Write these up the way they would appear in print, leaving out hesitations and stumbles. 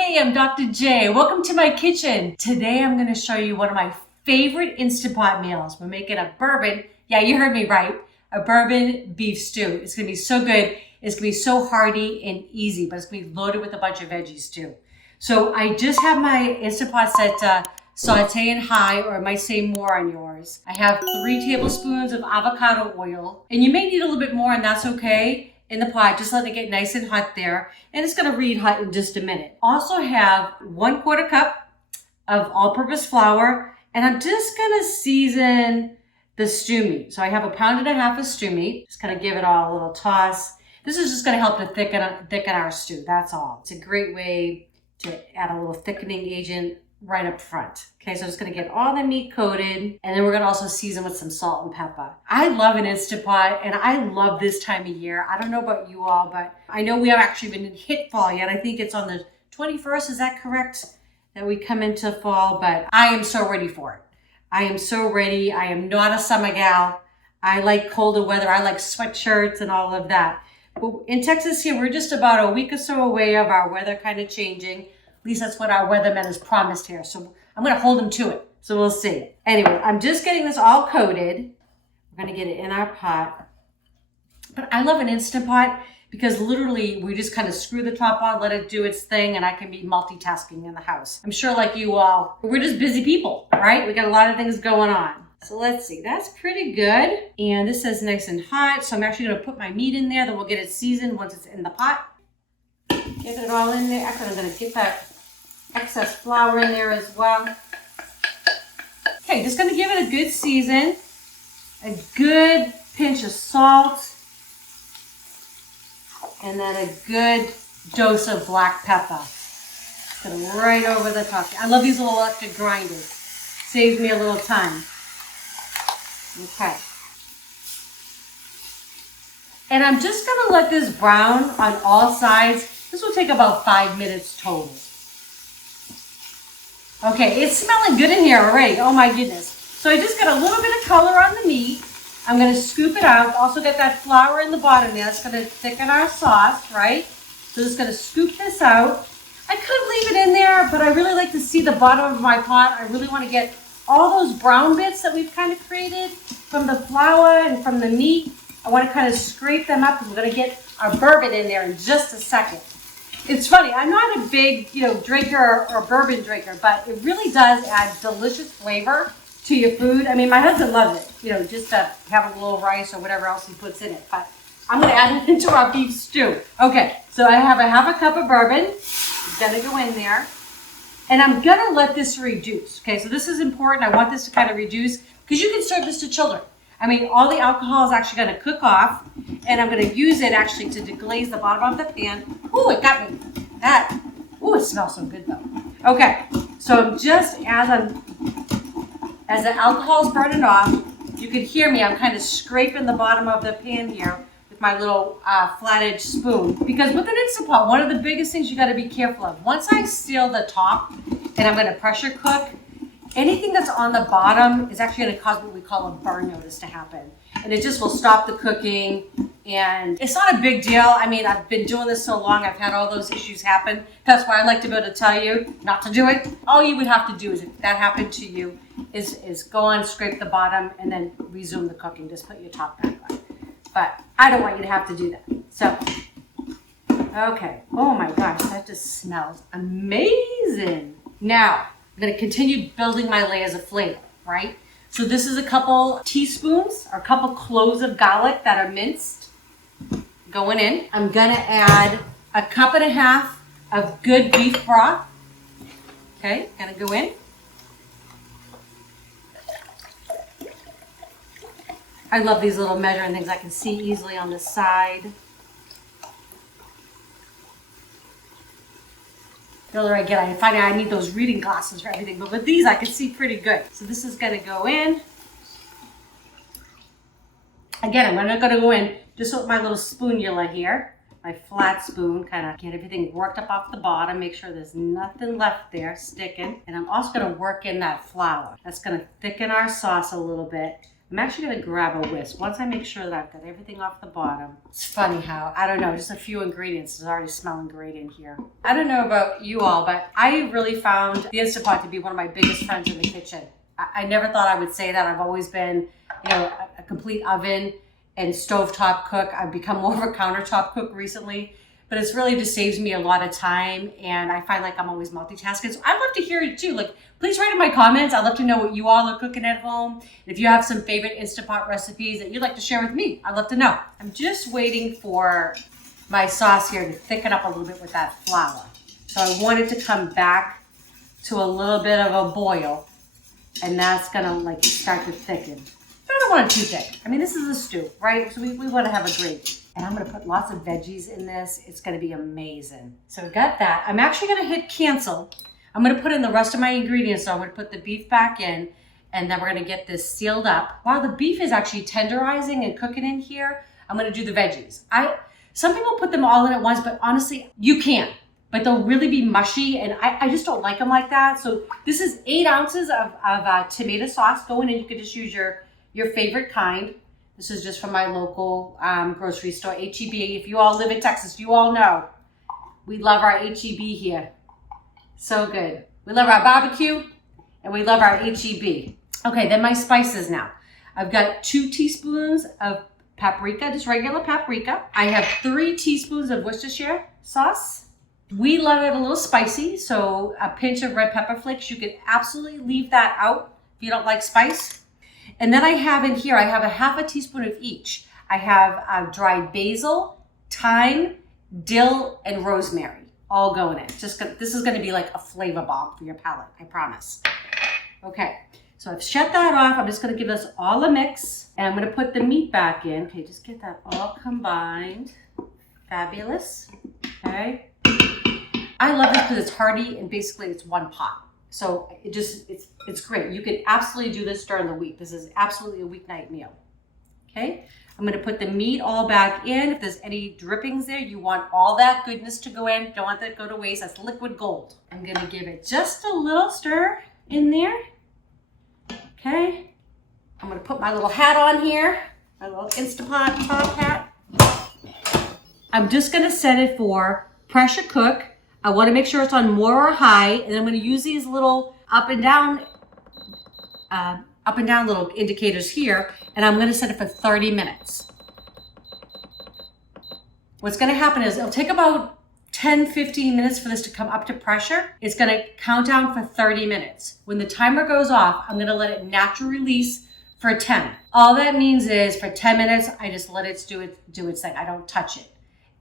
Hey, I'm Dr. J. Welcome to my kitchen. Today I'm going to show you one of my favorite Instant Pot meals. We're making a bourbon. Yeah, you heard me right. A bourbon beef stew. It's going to be so good. It's going to be so hearty and easy, but it's going to be loaded with a bunch of veggies too. So I just have my Instant Pot set to saute in high, or I might say more on yours. I have 3 tablespoons of avocado oil, and you may need a little bit more, and that's okay. In the pot, just let it get nice and hot there, and it's going to reheat hot in just a minute. Also have 1/4 cup of all-purpose flour, and I'm just going to season the stew meat. So I have 1.5 pounds of stew meat. Just kind of give it all a little toss. This is just going to help to thicken our stew. That's all. It's a great way to add a little thickening agent right up front. Okay, so I'm just gonna get all the meat coated, and then we're gonna also season with some salt and pepper. I love an Instant Pot, and I love this time of year. I don't know about you all, but I know we haven't actually been hit fall yet. I think it's on the 21st, is that correct? That we come into fall, but I am so ready for it. I am so ready. I am not a summer gal. I like colder weather. I like sweatshirts and all of that. But in Texas here, we're just about a week or so away of our weather kind of changing. At least that's what our weatherman has promised here. So I'm going to hold him to it. So we'll see. Anyway, I'm just getting this all coated. We're going to get it in our pot. But I love an Instant Pot because literally we just kind of screw the top on, let it do its thing, and I can be multitasking in the house. I'm sure like you all, we're just busy people, right? We got a lot of things going on. So let's see, that's pretty good. And this says nice and hot. So I'm actually going to put my meat in there. Then we'll get it seasoned once it's in the pot. Get it all in there. Actually, I'm going to get that excess flour in there as well. Okay, just going to give it a good season, a good pinch of salt, and then a good dose of black pepper. Put it right over the top. I love these little electric grinders. Saves me a little time. Okay. And I'm just going to let this brown on all sides. This will take about 5 minutes total. Okay, it's smelling good in here already. Oh my goodness. So I just got a little bit of color on the meat. I'm going to scoop it out. Also got that flour in the bottom there. It's going to thicken our sauce, right? So just going to scoop this out. I could leave it in there, but I really like to see the bottom of my pot. I really want to get all those brown bits that we've kind of created from the flour and from the meat. I want to kind of scrape them up because we're going to get our bourbon in there in just a second. It's funny, I'm not a big, drinker or bourbon drinker, but it really does add delicious flavor to your food. I mean, my husband loves it, just to have a little rice or whatever else he puts in it. But I'm going to add it into our beef stew. Okay, so I have 1/2 cup of bourbon. It's going to go in there. And I'm going to let this reduce. Okay, so this is important. I want this to kind of reduce because you can serve this to children. I mean, all the alcohol is actually going to cook off, and I'm going to use it actually to deglaze the bottom of the pan. Ooh, it got me. It smells so good though. Okay, so just as the alcohol is burning off, you can hear me. I'm kind of scraping the bottom of the pan here with my little flat-edged spoon. Because with an Instant Pot, one of the biggest things you got to be careful of. Once I seal the top, and I'm going to pressure cook, anything that's on the bottom is actually going to cause what we call a burn notice to happen. And it just will stop the cooking. And it's not a big deal. I mean, I've been doing this so long, I've had all those issues happen. That's why I like to be able to tell you not to do it. All you would have to do is, if that happened to you, is go on, scrape the bottom, and then resume the cooking. Just put your top back on. But I don't want you to have to do that. So, okay. Oh my gosh, that just smells amazing. Now, I'm going to continue building my layers of flavor, right? So this is a couple teaspoons or a couple cloves of garlic that are minced going in. I'm going to add 1.5 cups of good beef broth. Okay, going to go in. I love these little measuring things. I can see easily on the side. The older I get, I find I need those reading glasses for everything, but with these I can see pretty good. So this is going to go in. Again, I'm not going to go in just with my little spoonula here, my flat spoon, kind of get everything worked up off the bottom, make sure there's nothing left there sticking. And I'm also going to work in that flour. That's going to thicken our sauce a little bit. I'm actually gonna grab a whisk once I make sure that I've got everything off the bottom. It's funny how, I don't know, just a few ingredients is already smelling great in here. I don't know about you all, but I really found the Instant Pot to be one of my biggest friends in the kitchen. I never thought I would say that. I've always been, you know, a complete oven and stovetop cook. I've become more of a countertop cook recently, but it's really just saves me a lot of time, and I find like I'm always multitasking. So I'd love to hear it too. Like, please write in my comments. I'd love to know what you all are cooking at home. If you have some favorite Instant Pot recipes that you'd like to share with me, I'd love to know. I'm just waiting for my sauce here to thicken up a little bit with that flour. So I want it to come back to a little bit of a boil, and that's gonna like start to thicken. But I don't want it too thick. I mean, this is a stew, right? So we want to have a gravy. And I'm gonna put lots of veggies in this. It's gonna be amazing. So we got that. I'm actually gonna hit cancel. I'm gonna put in the rest of my ingredients. So I'm gonna put the beef back in, and then we're gonna get this sealed up. While the beef is actually tenderizing and cooking in here, I'm gonna do the veggies. Some people put them all in at once, but honestly, you can. But they'll really be mushy, and I just don't like them like that. So this is 8 ounces of tomato sauce. Go in and you can just use your favorite kind. This is just from my local grocery store, H-E-B. If you all live in Texas, you all know we love our H-E-B here. So good. We love our barbecue, and we love our H-E-B. Okay, then my spices now. I've got 2 teaspoons of paprika, just regular paprika. I have 3 teaspoons of Worcestershire sauce. We love it a little spicy, so a pinch of red pepper flakes. You can absolutely leave that out if you don't like spice. And then I have in here, I have a half a teaspoon of each. I have dried basil, thyme, dill, and rosemary. All go in it. This is gonna be like a flavor bomb for your palate, I promise. Okay, so I've shut that off. I'm just gonna give this all a mix, and I'm gonna put the meat back in. Okay, just get that all combined. Fabulous, okay. I love this because it's hearty, and basically it's one pot. So it's great. You can absolutely do this during the week. This is absolutely a weeknight meal. Okay, I'm gonna put the meat all back in. If there's any drippings there, you want all that goodness to go in. Don't want that to go to waste. That's liquid gold. I'm gonna give it just a little stir in there. Okay, I'm gonna put my little hat on here, my little Instant Pot top hat. I'm just gonna set it for pressure cook. I want to make sure it's on more or high, and I'm going to use these little up and down little indicators here, and I'm going to set it for 30 minutes. What's going to happen is it'll take about 10-15 minutes for this to come up to pressure. It's going to count down for 30 minutes. When the timer goes off, I'm going to let it naturally release for 10. All that means is for 10 minutes, I just let it do its thing. I don't touch it.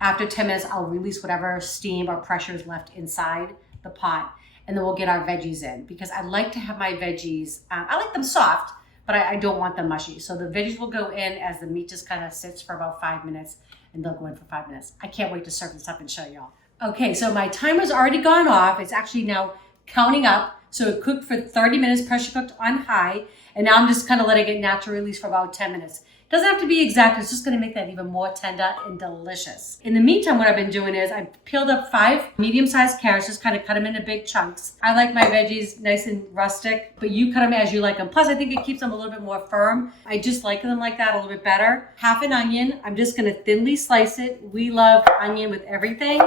After 10 minutes, I'll release whatever steam or pressure is left inside the pot, and then we'll get our veggies in, because I like to have my veggies, I like them soft, but I don't want them mushy. So the veggies will go in as the meat just kind of sits for about 5 minutes, and they'll go in for 5 minutes. I can't wait to serve this up and show y'all. Okay, so my timer's already gone off. It's actually now counting up. So it cooked for 30 minutes, pressure cooked on high, and now I'm just kind of letting it naturally release for about 10 minutes. Doesn't have to be exact. It's just going to make that even more tender and delicious. In the meantime, what I've been doing is I peeled up 5 medium-sized carrots, just kind of cut them into big chunks. I like my veggies nice and rustic, but you cut them as you like them. Plus, I think it keeps them a little bit more firm. I just like them like that a little bit better. Half an onion. I'm just going to thinly slice it. We love onion with everything.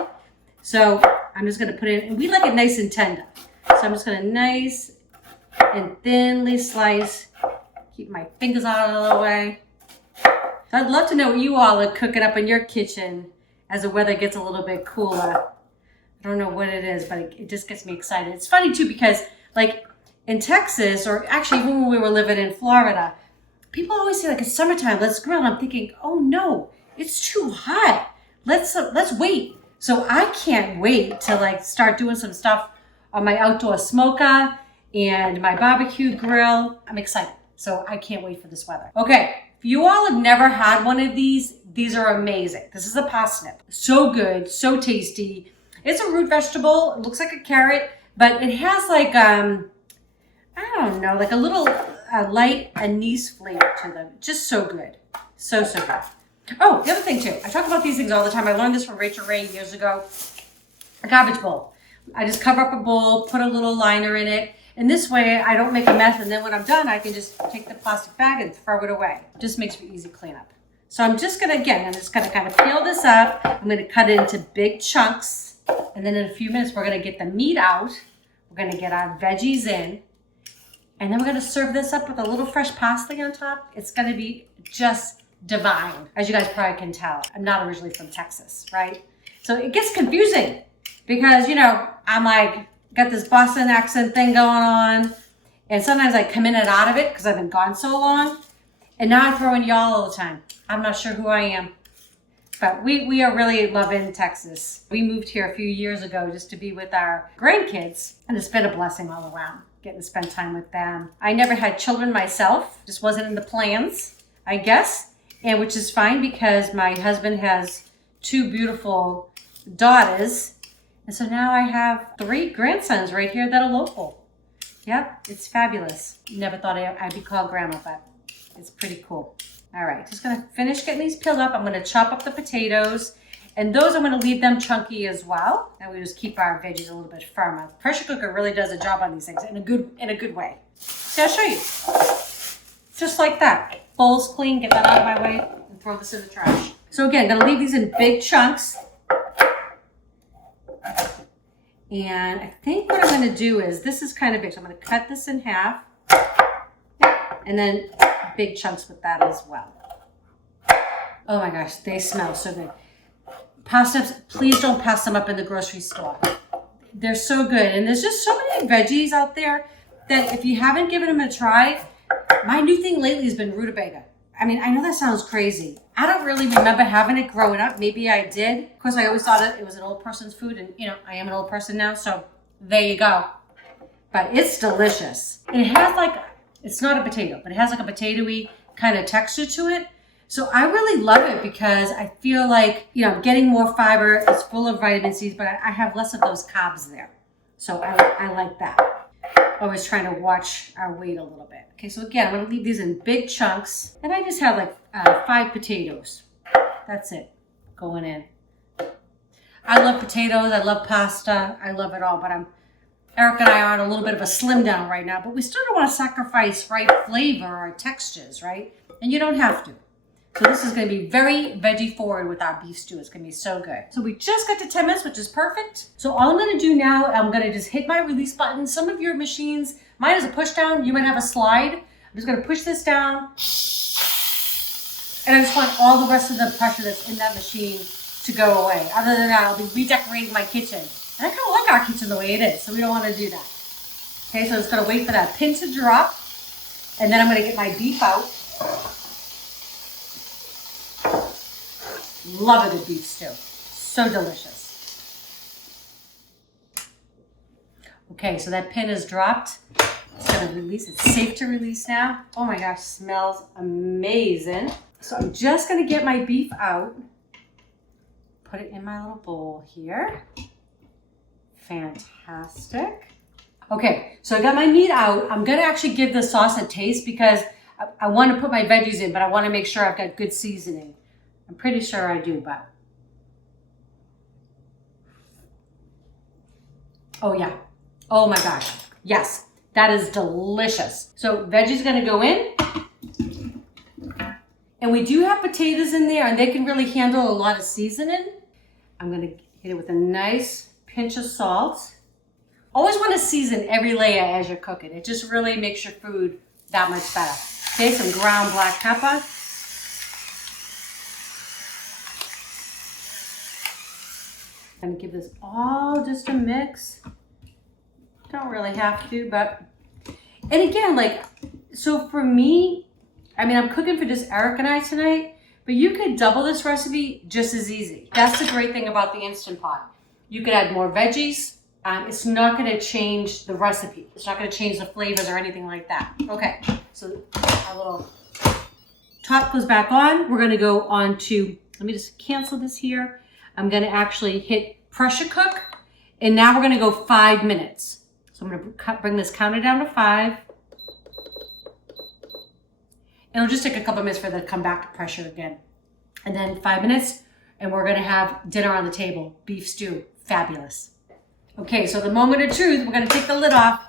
So I'm just going to put it in, and we like it nice and tender. So I'm just going to nice and thinly slice. Keep my fingers out of the way. So I'd love to know what you all are cooking up in your kitchen as the weather gets a little bit cooler. I don't know what it is, but it just gets me excited. It's funny too, because like in Texas, or actually even when we were living in Florida, people always say like, it's summertime, let's grill. And I'm thinking, oh no, it's too hot. Let's wait. So I can't wait to like start doing some stuff on my outdoor smoker and my barbecue grill. I'm excited. So I can't wait for this weather. Okay. If you all have never had one of these are amazing. This is a parsnip. So good, so tasty. It's a root vegetable. It looks like a carrot, but it has like, I don't know, like a little light anise flavor to them. Just so good. So good. Oh, the other thing too. I talk about these things all the time. I learned this from Rachel Ray years ago. A garbage bowl. I just cover up a bowl, put a little liner in it, And this way I don't make a mess, and then when I'm done, I can just take the plastic bag and throw it away. Just makes for easy cleanup. So I'm just gonna kind of peel this up. I'm gonna cut it into big chunks. And then in a few minutes, we're gonna get the meat out. We're gonna get our veggies in. And then we're gonna serve this up with a little fresh parsley on top. It's gonna be just divine. As you guys probably can tell, I'm not originally from Texas, right? So it gets confusing because, you know, I'm like, got this Boston accent thing going on. And sometimes I come in and out of it because I've been gone so long. And now I'm throwing y'all all the time. I'm not sure who I am. But we are really loving Texas. We moved here a few years ago just to be with our grandkids. And it's been a blessing all around, getting to spend time with them. I never had children myself. Just wasn't in the plans, I guess. And which is fine because my husband has 2 beautiful daughters. And so now I have 3 grandsons right here that are local. Yep, it's fabulous. Never thought I'd be called grandma, but it's pretty cool. All right, just gonna finish getting these peeled up. I'm gonna chop up the potatoes, and those I'm gonna leave them chunky as well. And we just keep our veggies a little bit firmer. Pressure cooker really does a job on these things in a good way. So I'll show you. Just like that. Bowl's clean, get that out of my way, and throw this in the trash. So again, gonna leave these in big chunks. And I think what I'm gonna do is, this is kind of big, so I'm gonna cut this in half. And then big chunks with that as well. Oh my gosh, they smell so good. Pasta, please don't pass them up in the grocery store. They're so good. And there's just so many veggies out there that if you haven't given them a try, my new thing lately has been rutabaga. I mean, I know that sounds crazy. I don't really remember having it growing up. Maybe I did. Of course, I always thought it was an old person's food, and you know, I am an old person now, so there you go. But it's delicious. And it has like, it's not a potato, but it has like a potatoy kind of texture to it. So I really love it because I feel like, you know, I'm getting more fiber. It's full of vitamin C, but I have less of those carbs there. So I like that. Always trying to watch our weight a little bit. Okay, so again, I'm gonna leave these in big chunks. And I just have like 5 potatoes. That's it, going in. I love potatoes, I love pasta, I love it all, but Eric and I are on a little bit of a slim down right now, but we still don't want to sacrifice, right, flavor or textures, right? And you don't have to. So this is going to be very veggie forward with our beef stew. It's going to be so good. So we just got to 10 minutes, which is perfect. So all I'm going to do now, I'm going to just hit my release button. Some of your machines, mine is a push down. You might have a slide. I'm just going to push this down. And I just want all the rest of the pressure that's in that machine to go away. Other than that, I'll be redecorating my kitchen. And I kind of like our kitchen the way it is, so we don't want to do that. Okay, so I'm just going to wait for that pin to drop. And then I'm going to get my beef out. Love a good beef stew. So delicious. Okay, so that pin is dropped. It's going to release. It's safe to release now. Oh my gosh, smells amazing. So I'm just going to get my beef out. Put it in my little bowl here. Fantastic. Okay, so I got my meat out. I'm gonna actually give the sauce a taste because I want to put my veggies in, but I want to make sure I've got good seasoning. I'm pretty sure I do, but. Oh yeah. Oh my gosh. Yes, that is delicious. So veggie's gonna go in. And we do have potatoes in there and they can really handle a lot of seasoning. I'm gonna hit it with a nice pinch of salt. Always want to season every layer as you're cooking. It just really makes your food that much better. Okay, some ground black pepper. I'm gonna give this all just a mix. Don't really have to, but, and again, like, so for me, I mean, I'm cooking for just Eric and I tonight, but you could double this recipe just as easy. That's the great thing about the Instant Pot. You could add more veggies. It's not gonna change the recipe. It's not gonna change the flavors or anything like that. Okay, so our little top goes back on. We're gonna go on to, let me just cancel this here. I'm gonna actually hit pressure cook, and now we're gonna go 5 minutes. So I'm gonna bring this counter down to 5. And it'll just take a couple minutes for it to come back to pressure again. And then 5 minutes, and we're gonna have dinner on the table, beef stew, fabulous. Okay, so the moment of truth, we're gonna take the lid off.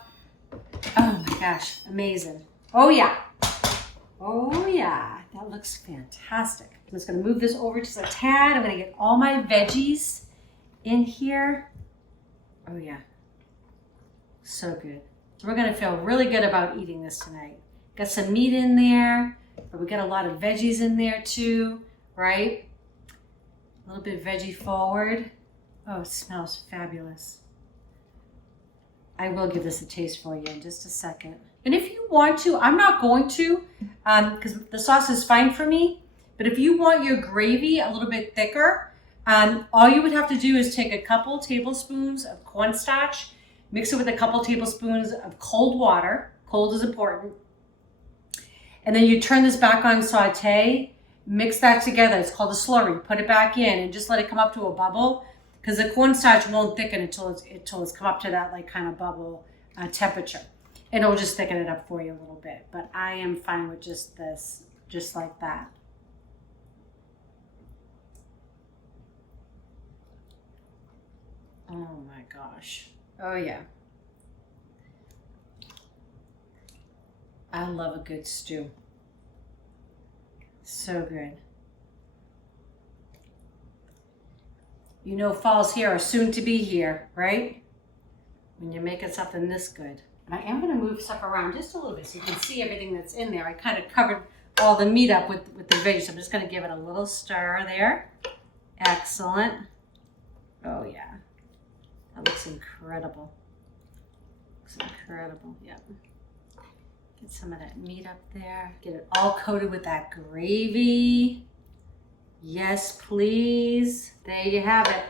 gosh, amazing. Oh yeah. Oh yeah, that looks fantastic. I'm just gonna move this over just a tad. I'm gonna get all my veggies in here. Oh yeah, so good. We're gonna feel really good about eating this tonight. Got some meat in there, but we got a lot of veggies in there too, right? A little bit veggie forward. Oh, it smells fabulous. I will give this a taste for you in just a second. And if you want to, I'm not going to, because the sauce is fine for me, but if you want your gravy a little bit thicker, all you would have to do is take a couple tablespoons of cornstarch, mix it with a couple tablespoons of cold water. Cold is important. And then you turn this back on saute, mix that together. It's called a slurry. Put it back in and just let it come up to a bubble, because the cornstarch won't thicken until it's come up to that like kind of bubble temperature. And it'll just thicken it up for you a little bit. But I am fine with just this, just like that. Oh my gosh. Oh yeah. I love a good stew. So good. You know, falls here are soon to be here, right? When you're making something this good. And I am going to move stuff around just a little bit so you can see everything that's in there. I kind of covered all the meat up with the veggies. So I'm just going to give it a little stir there. Excellent. Oh yeah. That looks incredible. Looks incredible. Yep. Get some of that meat up there. Get it all coated with that gravy. Yes, please. There you have it.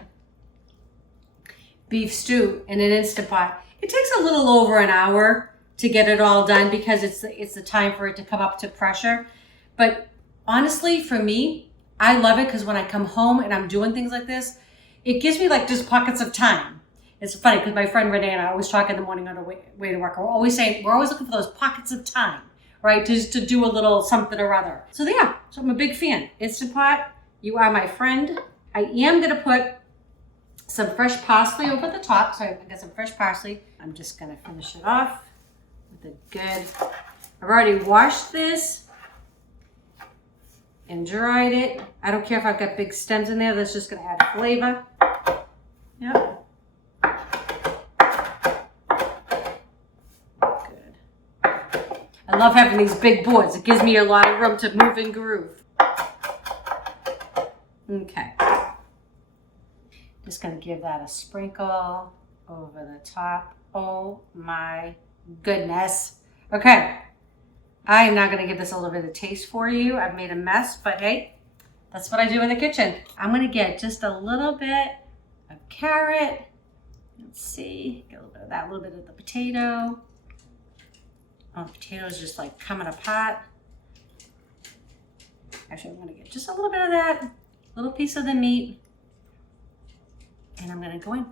Beef stew in an Instant Pot. It takes a little over an hour to get it all done because it's the time for it to come up to pressure. But honestly, for me, I love it because when I come home and I'm doing things like this, it gives me like just pockets of time. It's funny because my friend Renee and I always talk in the morning on our way to work. We're always saying, we're always looking for those pockets of time, right? Just to do a little something or other. So yeah, so I'm a big fan. Instant Pot, you are my friend. I am gonna put some fresh parsley over the top. So I got some fresh parsley. I'm just gonna finish it off with a good, I've already washed this and dried it. I don't care if I've got big stems in there. That's just gonna add flavor. Yep. I love having these big boards. It gives me a lot of room to move and groove. Okay. Just going to give that a sprinkle over the top. Oh my goodness. Okay. I am not going to give this a little bit of taste for you. I've made a mess, but hey, that's what I do in the kitchen. I'm going to get just a little bit of carrot. Let's see. Get a little bit of that, a little bit of the potato. Oh, the potatoes just like coming apart. Actually, I'm going to get just a little bit of that, little piece of the meat, and I'm going to go in.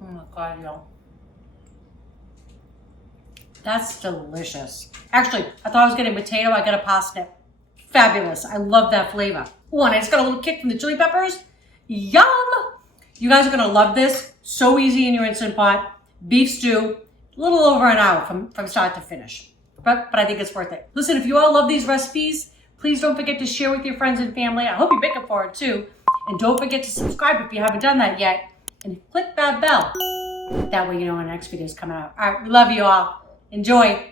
Oh my God, y'all. That's delicious. Actually, I thought I was getting potato. I got a parsnip. Fabulous. I love that flavor. Oh, and I just got a little kick from the chili peppers. Yum! You guys are going to love this. So easy in your Instant Pot. Beef stew, a little over an hour from start to finish. But I think it's worth it. Listen, if you all love these recipes, please don't forget to share with your friends and family. I hope you make it for it too. And don't forget to subscribe if you haven't done that yet. And click that bell. That way you know when the next video is coming out. All right, we love you all. Enjoy.